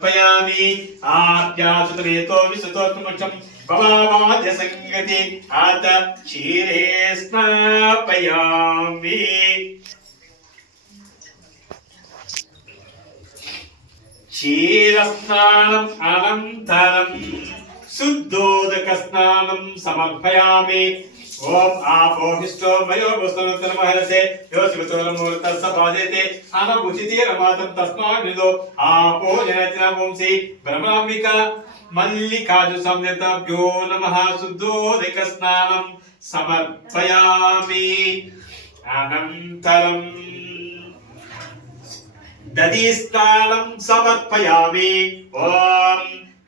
पयामि आप्यासुतरेतो विसुतोत्तमोक्षं भवामाद्य संगति आत क्षीरे स्नापयामि क्षीरस्नानम् अनन्तरं शुद्धोदकस्नानं समर्पयामि ओम आपोहिष्टो मयो वस्तुनोत्तरमहरसे योशिवतोरमूर्तस्सपादेते अनभुजिते रमातं तस्माद्विदो आपो जनयतिना वंशी ब्रह्माम्बिका मल्लिकाजु संयताभ्यो नमः शुद्धोदकस्नानं समर्पयामि अनन्तरं दधिस्नानं समर्पयामि ओम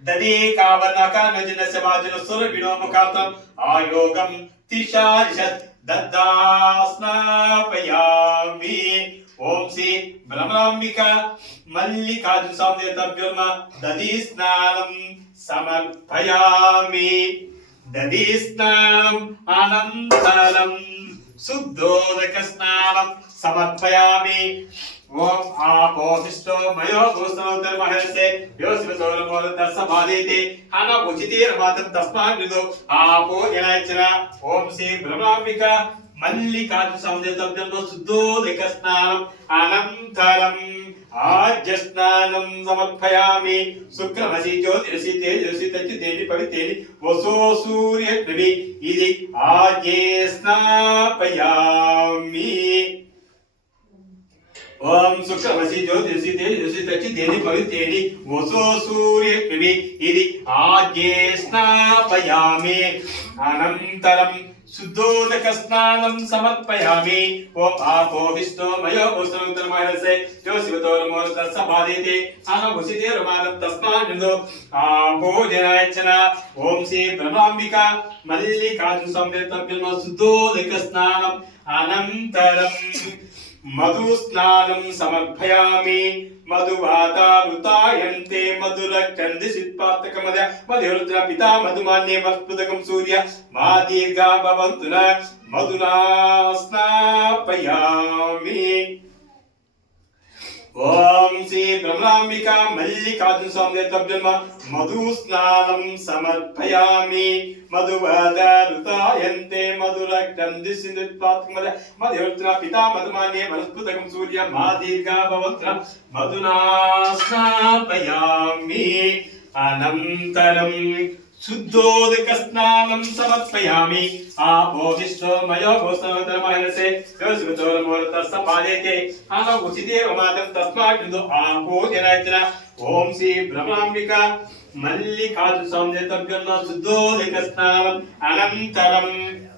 दधि कावनका नजनस्य वाजनसुर विनोमुखातम् आयोगं तिशारिषत् दद्दास्नापयामि ओम श्री ब्रह्माम्बिका मल्लिकार्जुन स्वामिदेवताभ्यो नमः दधि स्नानं समर्पयामि दधि स्नानम् अनन्तरं शुद्धोदक स्नानं समर्पयामि ओम आपोहिष्टो मयो भूषणोत्तरमहर्षे योशिवतोरमूर्तस्सपादेते अनभुजिते रमातं तस्माद्विदो आपो जनयतिना ओम श्री ब्रह्माम्बिका मल्लिकार्जुन स्वामिदेवताभ्यो नमः शुद्धोदकस्नानम् अनन्तरम् आज्यस्नानं समर्पयामि शुक्रमसि ज्योतिरसि तेजसि तच्चितेनि पवित्रेणि वसो सूर्यग्रवि इति आज्ये स्नापयामि ओम शुक्रमसि ज्योतिषि तेजसि तच्चितेनि पवित्रेणि वसो सूर्यग्रवि इति आज्ये स्नापयामि अनन्तरं शुद्धोदकस्नानं समर्पयामि ओम आपोहिष्टो मयो भूषणोत्तरमहर्षे योशिवतोरमूर्तस्सपादेते अनभुजिते रमातं तस्माद्विदो आपो जनयतिना ओम श्री ब्रह्माम्बिका मल्लिकार्जुन स्वामिदेवताभ्यो नमः शुद्धोदकस्नानं अनन्तरं मधुस्नानं समर्पयामि मधुवातारुतायन्ते मधुरचन्दिशित्पातकमदय मधुरुद्र पिता मधुमान्ये वस्पुदकं सूर्य मा दीर्घा भवन्तु न मधुना स्नापयामि ओम श्री ब्रह्माम्बिका मल्लिकार्जुन स्वामिदेवताभ्यो नमः मधुस्नानं समर्पयामि मधुवातारुतायन्ते मधुरचन्दिशित्पातकमदय मधुरुद्र पिता मधुमान्ये वस्पुदकं सूर्य मा दीर्घा भवन्तु न मधुना स्नापयामि अनन्तरं शुद्धोदकस्नानं समर्पयामि आपोहिष्टो मयो भूषणोत्तरमहर्षे योशिवतोरमूर्तस्सपादेते अनभुजिते रमातं तस्माद्विदो आपो जनयतिना ओम श्री ब्रह्माम्बिका मल्लिकार्जुन स्वामिदेवताभ्यो नमः शुद्धोदकस्नानम् अनन्तरं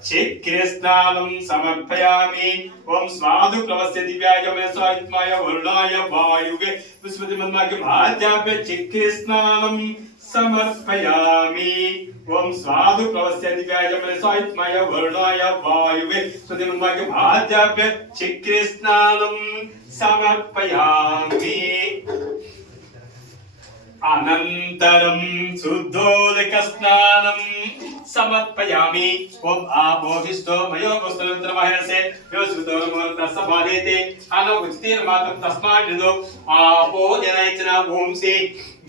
शीघ्रस्नानं समर्पयामि ओम स्वादु प्लवस्य दिव्याय स्वात्माय वरुणाय वायुवे विस्मृतिमन्मार्गमाद्याभ्य शीघ्रस्नानं समर्पयामि ओम स्वादु प्लवस्य दिव्याय स्वात्माय वरुणाय वायुवे विस्मृतिमन्मार्गमाद्याभ्य शीघ्रस्नानं समर्पयामि अनन्तरं शुद्धोदकस्नानं समर्पयामि ओम आपोहिष्टो मयो भूषणोत्तरमहर्षे योशिवतोरमूर्तस्सपादेते अनभुजिते रमातं तस्माद्विदो आपो जनयतिना ओम श्री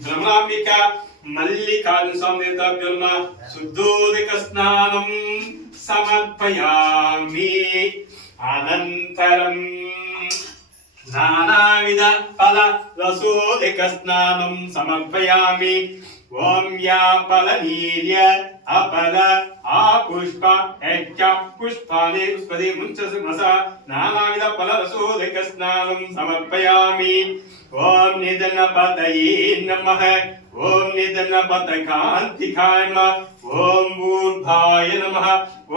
ब्रह्माम्बिका मल्लिकार्जुन स्वामिदेवताभ्यो नमः शुद्धोदकस्नानं समर्पयामि अनन्तरं नानाविध फल रसोदकस्नानं समर्पयामि ओम या फलनीर्य अपल आपुष्प ऐक्य पुष्पानि पुष्पदे मुञ्चसमसा नानाविध फल रसोदकस्नानं समर्पयामि ओम निधनपतये नमः ओम निधनपतकान्तिकाय नमः ओम ऊर्ध्वाय नमः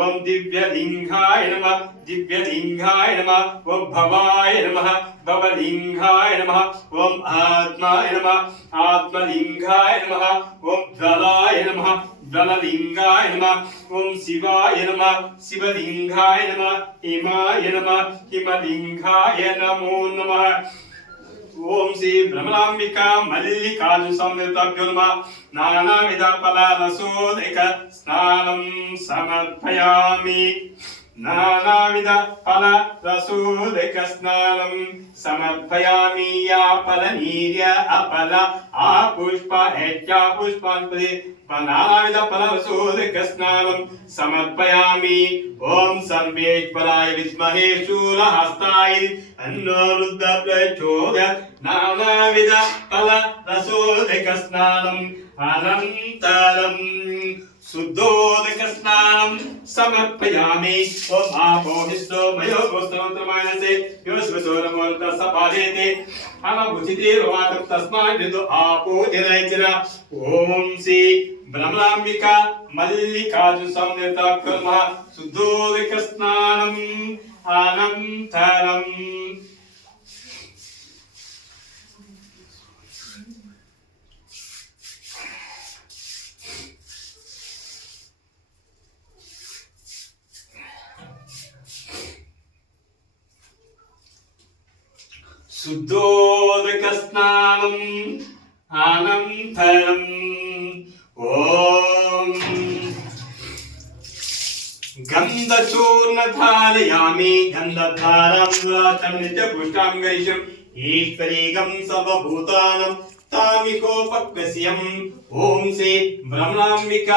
ओम दिव्यलिंगाय नमः दिव्यलिंगाय नमः ओम भवाय नमः भवलिंगाय नमः ओम आत्माय नमः आत्मलिंगाय नमः ओम ज्वलाय नमः ज्वललिंगाय नमः ओम शिवाय नमः शिवलिंगाय नमः हिमाय नमः हिमलिंगाय नमो नमः ओम श्री ब्रह्माम्बिका मल्लिकार्जुन स्वामिदेवताभ्यो नमः नानाविध फल रसोदक स्नानं समर्पयामि నానావిధ ఫల రసోదక స్నానం సమర్పయామి యా ఫలనీర్య అఫల ఆ పుష్ప హెత్యా పుష్పాన్పదే నానావిధ ఫల రసోదక స్నానం సమర్పయామి. ఓం సర్వేశ్వరాయ విద్మహే శూలహస్తాయ తన్నో రుద్ర ప్రచోదయాత్. నానావిధ ఫల రసోదక స్నానం అనంతరం శుద్ధోదక స్నానం సమర్పయామి. ఓం ఆపోహిష్టో మయో గోస్తమంత్రమానసే యోస్వసోరమోరత సపాదేతే అనభుచితే రోమాతం తస్మాత్ విదు ఆపోజనైచన. ఓం శ్రీ భ్రమరాంబిక మల్లికార్జున సంయుత కుర్మ శుద్ధోదక స్నానం అనంతరం శుద్ధోదక స్నానం అనంతరం ఓం గంధచూర్ణ ధారయామి. గంధధారాం నిత్యపుష్టాం గరిషం ఈశ్వరీగం సర్వభూతానం తామికోపక్వస్యం. ఓం శ్రీ భ్రమరాంబిక